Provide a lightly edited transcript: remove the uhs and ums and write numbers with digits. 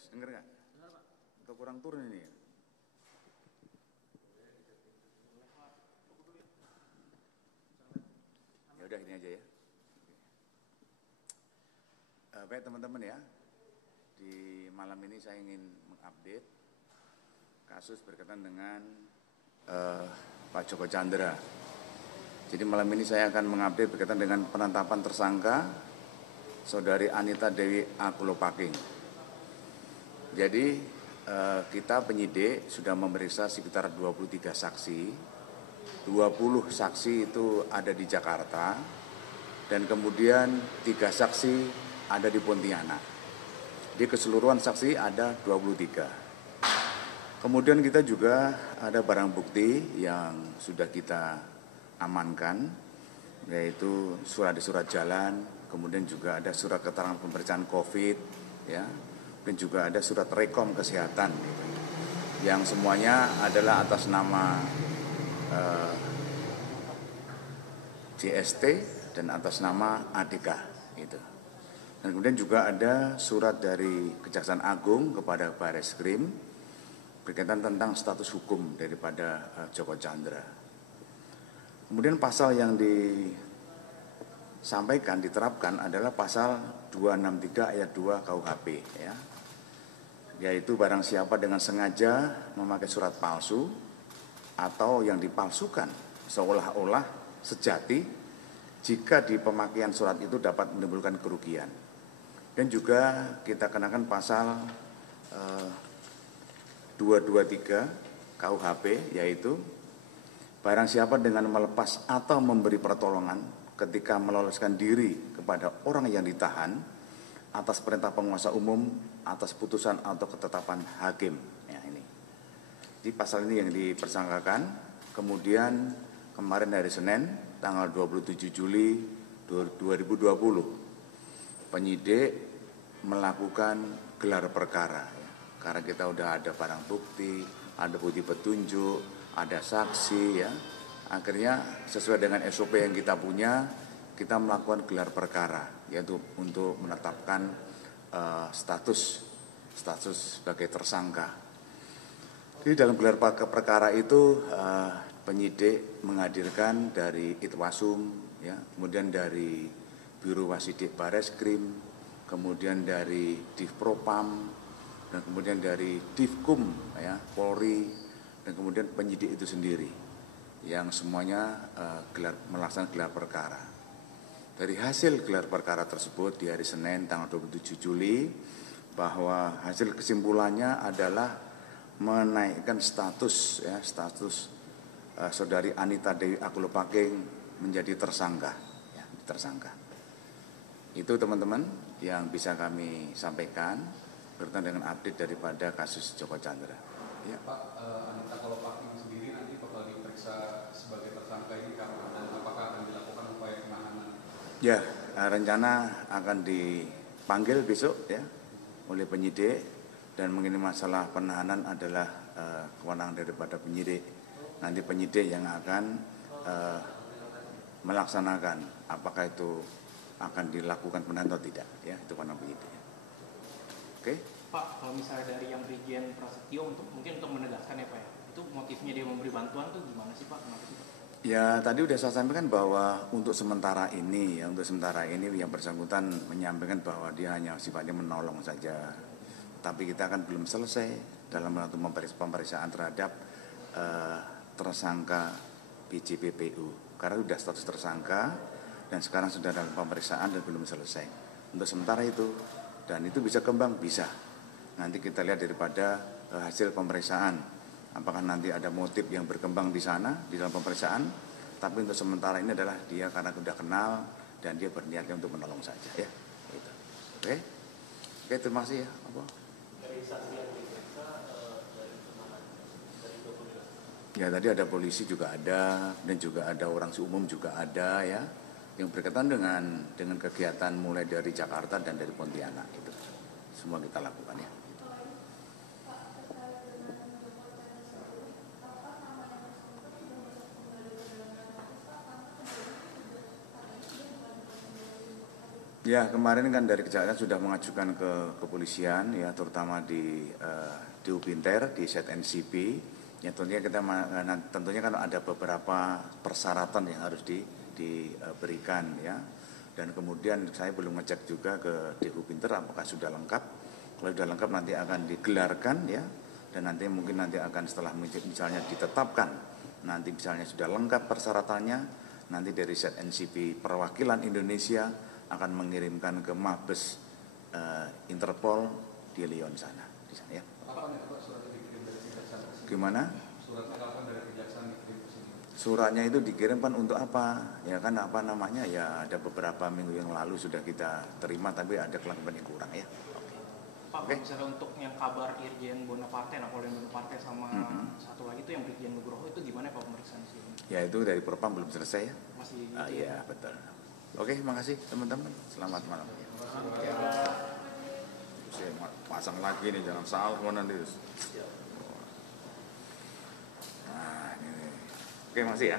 tes, denger nggak? Atau kurang turun ini ya? Ya udah ini aja ya. Baik teman-teman ya, di malam ini saya ingin mengupdate kasus berkaitan dengan Pak Joko Chandra. Jadi malam ini saya akan mengupdate berkaitan dengan penetapan tersangka Saudari Anita Dewi Akulopaking. Jadi kita penyidik sudah memeriksa sekitar 23 saksi, 20 saksi itu ada di Jakarta, dan kemudian 3 saksi ada di Pontianak. Di keseluruhan saksi ada 23. Kemudian kita juga ada barang bukti yang sudah kita amankan, yaitu surat jalan, kemudian juga ada surat keterangan pemeriksaan COVID, ya, dan juga ada surat rekom kesehatan, gitu, yang semuanya adalah atas nama JST dan atas nama ADK, gitu. Dan kemudian juga ada surat dari Kejaksaan Agung kepada Barreskrim berkaitan tentang status hukum daripada Joko Chandra. Kemudian pasal yang disampaikan, diterapkan adalah pasal 263 ayat 2 KUHP, ya, yaitu barang siapa dengan sengaja memakai surat palsu atau yang dipalsukan seolah-olah sejati jika di pemakaian surat itu dapat menimbulkan kerugian. Dan juga kita kenakan pasal 223 KUHP, yaitu barang siapa dengan melepas atau memberi pertolongan ketika meloloskan diri kepada orang yang ditahan atas perintah penguasa umum atas putusan atau ketetapan hakim. Ya, ini. Jadi pasal ini yang dipersangkakan. Kemudian kemarin hari Senin tanggal 27 Juli 2020 penyidik melakukan gelar perkara, ya. Karena kita udah ada barang bukti, ada bukti petunjuk, ada saksi, ya. Akhirnya sesuai dengan SOP yang kita punya, kita melakukan gelar perkara, yaitu untuk menetapkan status sebagai tersangka. Jadi dalam gelar perkara itu penyidik menghadirkan dari Itwasum, ya, kemudian dari Biro Wasidik Barreskrim, kemudian dari Divpropam, dan kemudian dari Divkum, ya, Polri, dan kemudian penyidik itu sendiri, yang semuanya melaksanakan gelar perkara. Dari hasil gelar perkara tersebut di hari Senin tanggal 27 Juli, bahwa hasil kesimpulannya adalah menaikkan status, ya, status Saudari Anita Dewi Akulopaking menjadi tersangka, ya, tersangka. Itu teman-teman yang bisa kami sampaikan berkaitan dengan update daripada kasus Joko Chandra. Ya. Pak, Anita Akulopaking sendiri nanti bakal diperiksa sebagai tersangka ini kapan, dan apakah akan dilakukan upaya penahanan? Ya, rencana akan dipanggil besok, ya, oleh penyidik, dan mengenai masalah penahanan adalah kewenangan daripada penyidik. Nanti penyidik yang akan melaksanakan apakah itu akan dilakukan penahanan atau tidak, ya, itu kewenangan penyidik. Oke. Pak, kalau misalnya dari yang Brigjen Prasetyo mungkin untuk menegaskan, ya Pak, ya, itu motifnya dia memberi bantuan tuh gimana sih Pak? Kenapa sih Pak? Ya, tadi sudah saya sampaikan bahwa untuk sementara ini yang bersangkutan menyampaikan bahwa dia hanya sifatnya menolong saja. Tapi kita kan belum selesai dalam pemeriksaan terhadap tersangka BJPPU. Karena sudah status tersangka dan sekarang sudah dalam pemeriksaan dan belum selesai. Untuk sementara itu, dan itu bisa kembang, bisa. Nanti kita lihat daripada hasil pemeriksaan. Apakah nanti ada motif yang berkembang di sana, di dalam pemeriksaan. Tapi untuk sementara ini adalah dia karena sudah kenal dan dia berniatnya untuk menolong saja, ya. Gitu. Oke, terima kasih, ya. Apa? Dari saksi yang diperiksa dari mana? Dari 20. Ya, tadi ada polisi juga ada, dan juga ada orang umum juga ada, ya, yang berkaitan dengan kegiatan mulai dari Jakarta dan dari Pontianak, itu semua kita lakukan, ya. Ya, kemarin kan dari Kejaksaan sudah mengajukan ke kepolisian ya, terutama di Ubinter, di ZNCP. Ya tentunya kan ada beberapa persyaratan yang harus diberikan ya. Dan kemudian saya belum ngecek juga ke Ubinter apakah sudah lengkap. Kalau sudah lengkap nanti akan digelarkan ya. Dan nanti mungkin akan setelah misalnya ditetapkan, nanti misalnya sudah lengkap persyaratannya, nanti dari ZNCP perwakilan Indonesia akan mengirimkan ke Mabes Interpol di Lyon sana, di sana ya. Kapan ya Pak suratnya dikirim dari Kejaksaan? Gimana? Suratnya kapan dari Kejaksaan dikirim ke sini? Suratnya itu dikirimkan untuk apa? Ya kan apa namanya ya, ada beberapa minggu yang lalu sudah kita terima, tapi ada kelengkapan yang kurang ya. Pak, misalnya untuk yang kabar Irjen Bonaparte, Napoleon Bonaparte sama satu lagi itu yang Brigjen Nugroho itu gimana Pak pemeriksaan sih? Ya itu dari Propam belum selesai ya. Masih Iya betul. Oke, makasih teman-teman. Selamat malam. Ya. Saya pasang lagi nih, jangan salah nanti. Nah, ini. Oke, makasih ya.